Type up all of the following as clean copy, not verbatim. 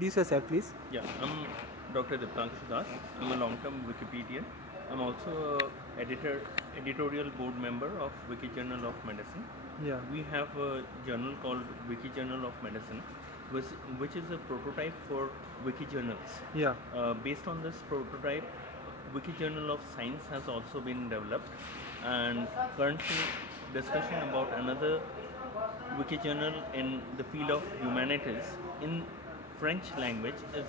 Introduce yourself, please. Yeah, I'm Dr. Diptanshu Das. I'm a long-term Wikipedian. I'm also editorial board member of Wiki Journal of Medicine. Yeah. We have a journal called Wiki Journal of Medicine, which, which is a prototype for Wiki journals. Yeah. Based on this prototype, Wiki Journal of Science has also been developed, and currently discussion about another Wiki journal in the field of humanities in French language is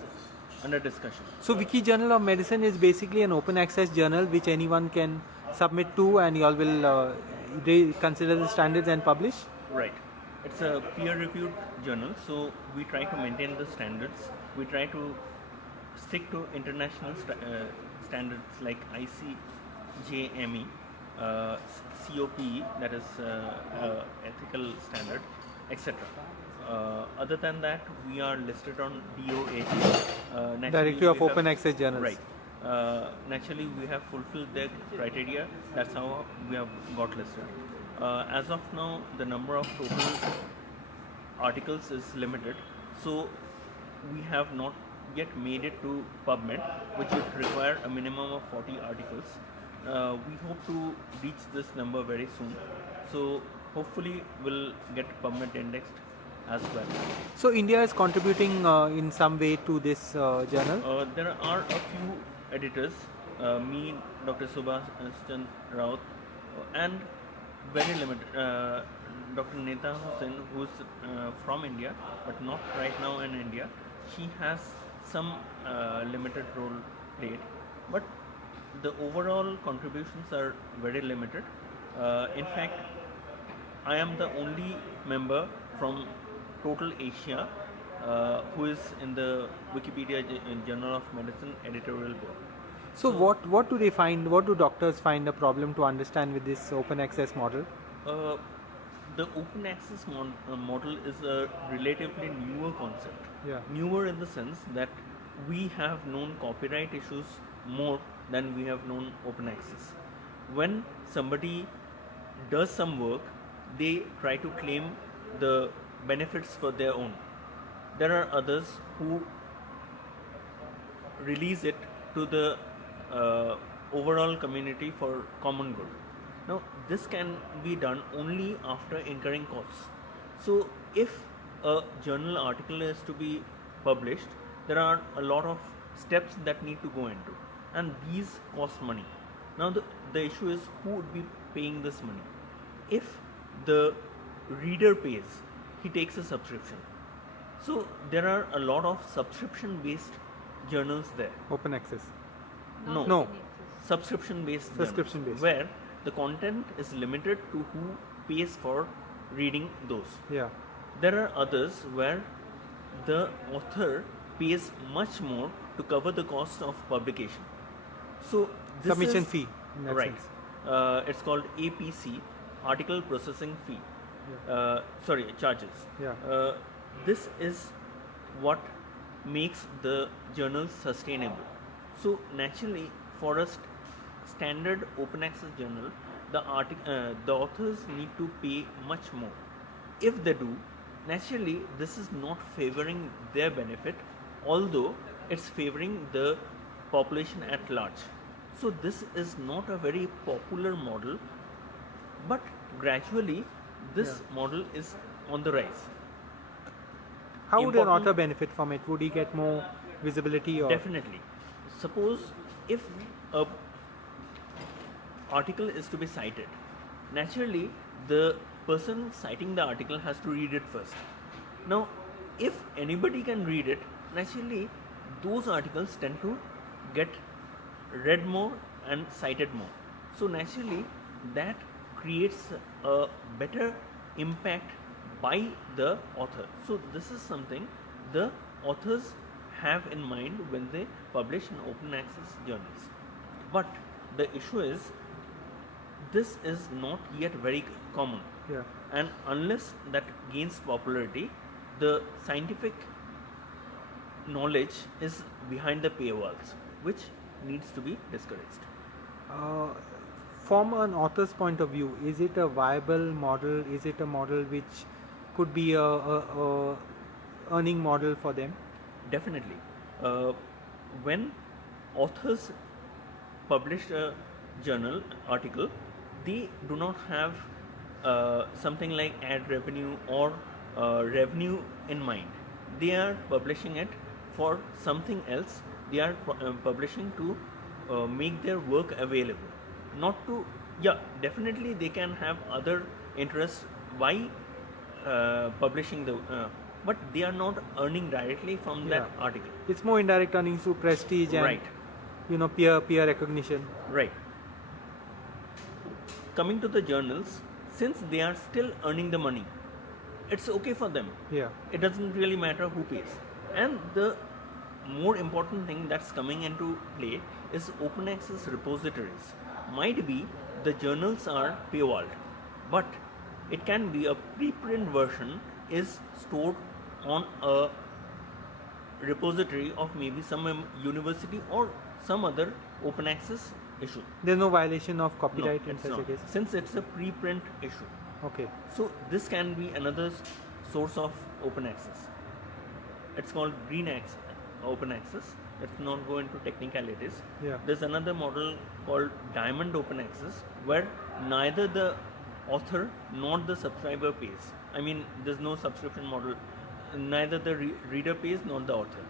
under discussion. So Wiki Journal of Medicine is basically an open access journal which anyone can submit to, and you all will consider the standards and publish. Right. It's a peer-reviewed journal, so we try to maintain the standards. We try to stick to international standards like ICJME, COPE, that is ethical standard, etc. Other than that, we are listed on DOAJ. Directory of Open Access Journals. Right. Naturally, we have fulfilled their criteria. That's how we have got listed. As of now, the number of total articles is limited, so we have not yet made it to PubMed, which would require a minimum of 40 articles. We hope to reach this number very soon, so hopefully we'll get PubMed indexed as well. So India is contributing in some way to this journal? There are a few editors, me, Dr. Subhash Chandra Raut, and very limited, Dr. Neta Hussain, who's from India, but not right now in India. She has some limited role played, but the overall contributions are very limited. In fact, I am the only member from total Asia who is in the Wikipedia Journal of Medicine editorial board. So what do they find? What do doctors find a problem to understand with this open access model? The open access model is a relatively newer concept. Yeah. Newer in the sense that we have known copyright issues more than we have known open access. When somebody does some work, they try to claim the benefits for their own. There are others who release it to the overall community for common good. Now, this can be done only after incurring costs. So, if a journal article is to be published, there are a lot of steps that need to go into, and these cost money. Now, the issue is who would be paying this money. If the reader pays, he takes a subscription. So, there are a lot of subscription based journals there. Open access. No. Subscription based. Subscription based. Where the content is limited to who pays for reading those. Yeah. There are others where the author pays much more to cover the cost of publication. So this submission is, fee. In that right. sense. It's called APC, Article Processing Fee. Yeah. Charges. Yeah. This is what makes the journal sustainable. So naturally, for a standard open access journal, the authors need to pay much more. If they do, naturally this is not favoring their benefit, although it's favoring the population at large. So this is not a very popular model, but gradually this model is on the rise. How would an author benefit from it? Would he get more visibility? Or? Definitely. Suppose if a article is to be cited, naturally the person citing the article has to read it first. Now, if anybody can read it, naturally those articles tend to get read more and cited more. So naturally that creates a better impact by the author. So this is something the authors have in mind when they publish in open access journals. But the issue is this is not yet very common. Yeah. And unless that gains popularity, the scientific knowledge is behind the paywalls, which needs to be discouraged. From an author's point of view, is it a viable model? Is it a model which could be a earning model for them? Definitely. When authors publish a journal article, they do not have something like ad revenue or revenue in mind. They are publishing it for something else. They are publishing to make their work available, not to. Yeah, definitely they can have other interests. Why publishing the but they are not earning directly from that Yeah. article. It's more indirect earnings through prestige and Right. peer recognition. Right. Coming to the journals, since they are still earning the money, it's okay for them. Yeah. It doesn't really matter who pays. And the more important thing that's coming into play is open access repositories. Might be the journals are paywalled, but it can be a preprint version is stored on a repository of maybe some university or some other open access issue. There's no violation of No, copyright in it's such a not. case. Since it's a preprint issue. Okay. So this can be another source of open access. It's called green access, open access. Let's not go into technicalities. Yeah. There's another model called diamond open access where neither the author nor the subscriber pays. I mean, there's no subscription model. Neither the reader pays nor the author.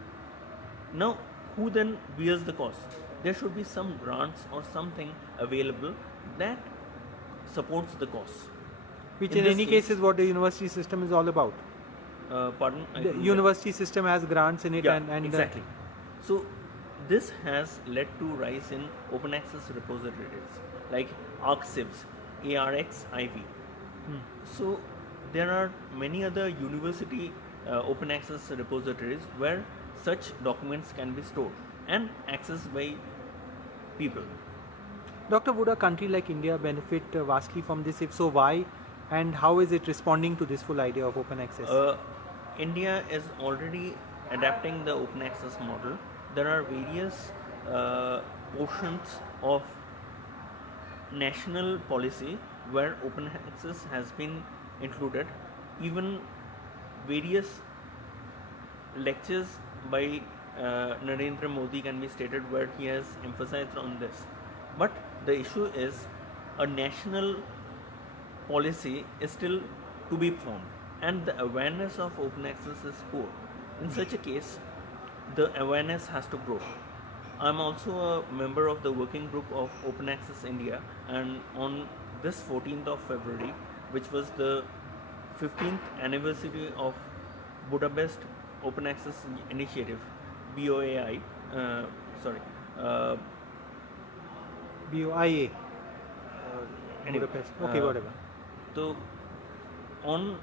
Now, who then bears the cost? There should be some grants or something available that supports the cost. Which In in this any case is what the university system is all about. Pardon? I The couldn't get- university system has grants in it, Yeah, and exactly. So this has led to rise in open access repositories like ArcSivs, ARXIV. So there are many other university open access repositories where such documents can be stored and accessed by people. Dr. Would a country like India benefit vastly from this? If so, why? And how is it responding to this full idea of open access? India is already adapting the open access model. There are various portions of national policy where open access has been included. Even various lectures by Narendra Modi can be stated where he has emphasized on this. But the issue is a national policy is still to be formed and the awareness of open access is poor. In such a case, the awareness has to grow. I'm also a member of the working group of Open Access India, and on this 14th of February, which was the 15th anniversary of Budapest Open Access Initiative, BOAI, BOIA. Anyway, Budapest. Okay, whatever. So, on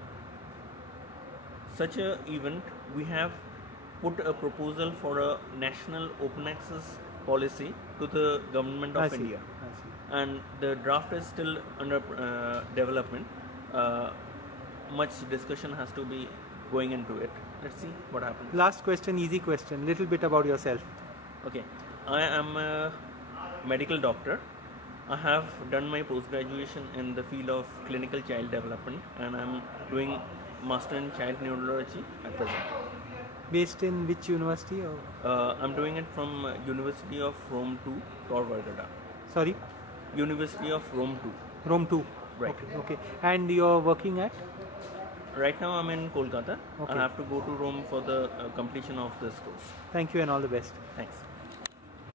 such a event, we have put a proposal for a national open access policy to the government of I see. India, I see. and the draft is still under development. Much discussion has to be going into it. Let's see what happens. Last question, easy question. Little bit about yourself. Okay, I am a medical doctor. I have done my post graduation in the field of clinical child development, and I'm doing master in child neurology at present. Based in which university? Or? I'm doing it from University of Rome 2, Tor Vergata. Sorry, University of Rome 2. Rome 2. Right. Okay, okay. And you're working at? Right now I'm in Kolkata. Okay. I have to go to Rome for the completion of this course. Thank you and all the best. Thanks.